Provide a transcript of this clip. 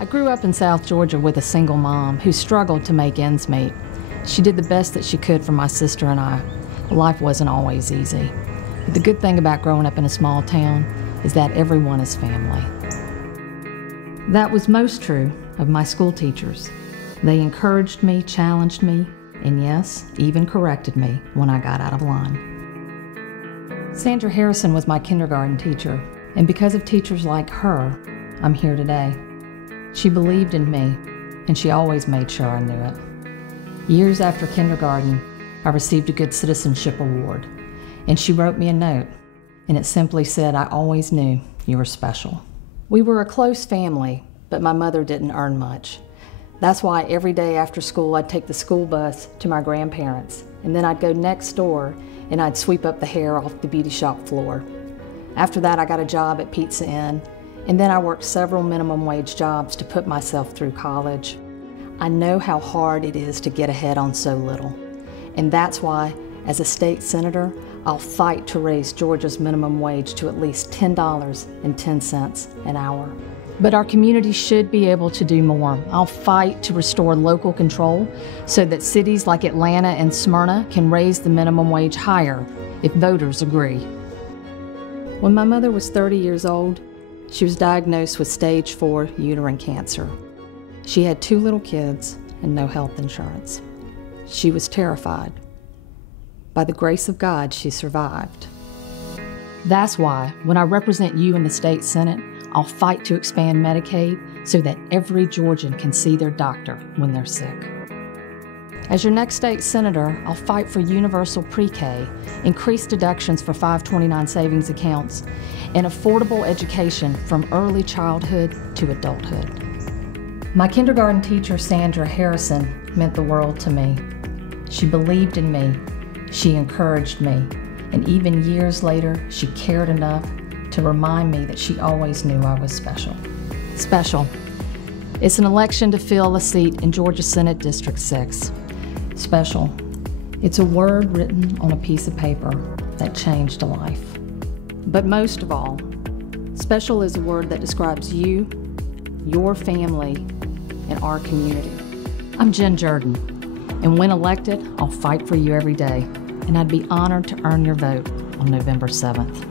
I grew up in South Georgia with a single mom who struggled to make ends meet. She did the best that she could for my sister and I. Life wasn't always easy. But the good thing about growing up in a small town is that everyone is family. That was most true of my school teachers. They encouraged me, challenged me, and yes, even corrected me when I got out of line. Sandra Harrison was my kindergarten teacher, and because of teachers like her, I'm here today. She believed in me, and she always made sure I knew it. Years after kindergarten, I received a Good Citizenship Award, and she wrote me a note, and it simply said, "I always knew you were special." We were a close family, but my mother didn't earn much. That's why every day after school, I'd take the school bus to my grandparents', and then I'd go next door and I'd sweep up the hair off the beauty shop floor. After that, I got a job at Pizza Inn, and then I worked several minimum wage jobs to put myself through college. I know how hard it is to get ahead on so little, and that's why, as a state senator, I'll fight to raise Georgia's minimum wage to at least $10.10 an hour. But our community should be able to do more. I'll fight to restore local control so that cities like Atlanta and Smyrna can raise the minimum wage higher if voters agree. When my mother was 30 years old, she was diagnosed with stage 4 uterine cancer. She had 2 little kids and no health insurance. She was terrified. By the grace of God, she survived. That's why, when I represent you in the state Senate, I'll fight to expand Medicaid so that every Georgian can see their doctor when they're sick. As your next state senator, I'll fight for universal pre-K, increased deductions for 529 savings accounts, and affordable education from early childhood to adulthood. My kindergarten teacher, Sandra Harrison, meant the world to me. She believed in me, she encouraged me, and even years later, she cared enough to remind me that she always knew I was special. Special. It's an election to fill a seat in Georgia Senate District 6. Special. It's a word written on a piece of paper that changed a life. But most of all, special is a word that describes you, your family, and our community. I'm Jen Jordan, and when elected, I'll fight for you every day, and I'd be honored to earn your vote on November 7th.